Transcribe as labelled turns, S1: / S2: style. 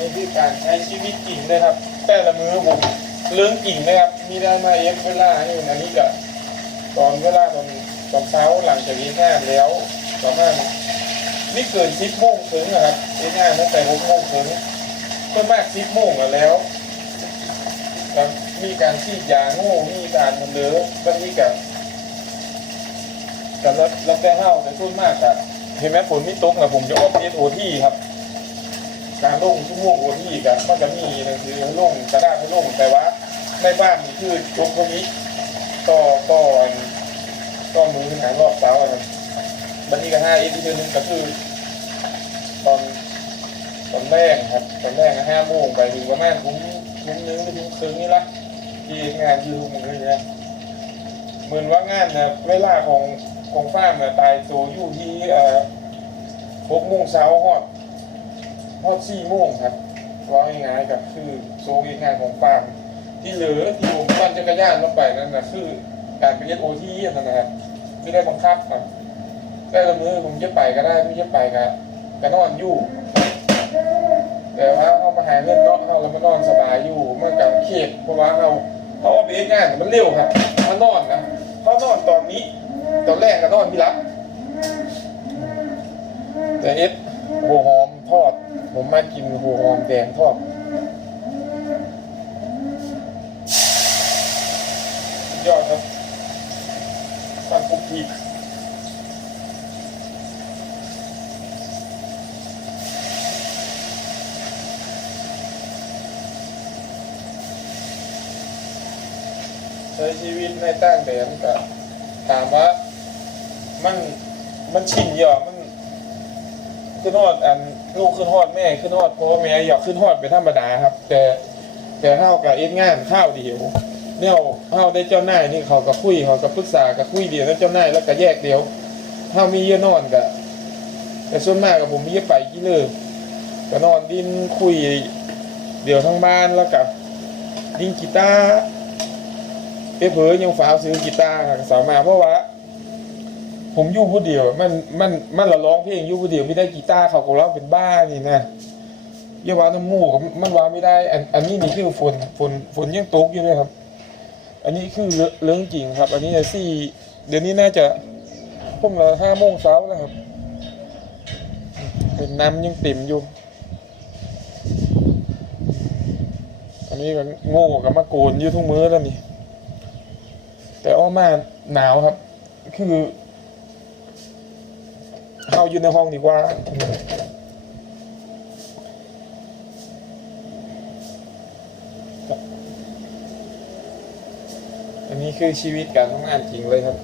S1: นี้คือการใช้ชีวิตจริงเลยครับ แต่ละมือผมเรื่องจริงนะครับ มีได้มาเอฟเวลาให้อันนี้ก็ตอนเวลาตอนตอนเช้าหลังจากนี้งานแล้วประมาณไม่เกินสิบโมงถึงนะครับเอ็งานตั้งแต่หกโมงถึงก็มากสิบโมงอะแล้วมีการฉีดยาโง่มีการมันเลอบางทีกับแต่แล้วแล้วแต่เฮ้าแต่ส่วนมากอะเห็นไหมฝนไม่ตกนะผมจะออฟเอสโอที่ครับ การลงชั่วโมงโอที่กันมันจะมีหนังสือลงกระดาษลงแต่ว่าในบ้านนี่คือจบตรงนี้ต่อต่อต่อมือหางรอบเสาอะครับบันนี้ก็ห้าอีกทีนึงก็คือตอนตอนแรกครับตอนแรกห้าโมงไปถึงประมาณทุ่มทุ่มนึงไปถึงคืนนี่ละที่งานยืมมือเนี่ยเหมือนว่างานนะเวลาของของฟ้าร์มนะตายตัวอยู่ที่เอ่อหกโมงเช้าฮอด ทอดสี่โมงครับว่าง่ายๆก็คือโซงงานของฟาร์มที่เหลือที่ผมปั่นจักรยานลงไปนั่นนะคือการไปเย็นโอที่นั่นนะครับไม่ได้บังคับครับแต่ละมือผมจะไปก็ได้ไม่จะไปก็ก็นอนอยู่แต่ว่าเขามาหาเงินเนาะเขาแล้วมานอนสบายอยู่มันกับเขตเพราะว่าเขาเขาเอาไปเฮ็ดงานมันเร็วครับมานอนนะเขานอนตอนนี้ตอนแรกก็นอนพี่รับแต่เอสหัวหอม ทอด ผมมากินหัวหอมแดงทอดยอดครับปันกุกทีใช้ชีวิตในต่างแดนก็ถามว่ามันมันชินเหรอมันขึ้นอดอันลูกขึ้นฮอดแม่ขึ้นฮอดพ่อแม่อยากขึ้นฮอดเป็นธรรมดาครับ แต่แต่เฮากับเอ็ดงานข้าวเดียวเนี่ยเฮาได้เจ้าหนายนี่เขาก็คุยเขาก็ปรึกษาก็คุยเดียวแล้วเจ้าหนายแล้วก็แยกเดียวเฮามีเยอะนอนก็แต่ส่วนมากกับผมมีเยอะไปกี่เลยก็นอนดินคุยเดี๋ยวทั้งบ้านแล้วกับดิ้งกีตาร์เอ้เผลอยังฝาซื้อกีตาร์ครับสาวมาเพราะว่า ผมอยู่ผู้เดียว มันมันมันละร้องเพลงอยู่ผู้เดียวไม่ได้กีตาร์เขาก็ร้องเป็นบ้านี่นะอย่าว่าน้ำมูกมันว่าไม่ได้ อันอันนี้นี่คือฝนฝนฝนยังตกอยู่เลยครับ อันนี้คือเรื่องจริงครับ อันนี้สี่ เดี๋ยวนี้น่าจะพุ่มละห้าโมงเช้าแล้วครับเป็นน้ำยังเต็มอยู่ อันนี้ก็โง่กับมะโกนยู่ทุกมื้อแล้วนี่ แต่อ้อมาหนาวครับ คือ เข้าอยู่ในห้องดีกว่า อันนี้คือชีวิตการทำงานจริงเลยครับ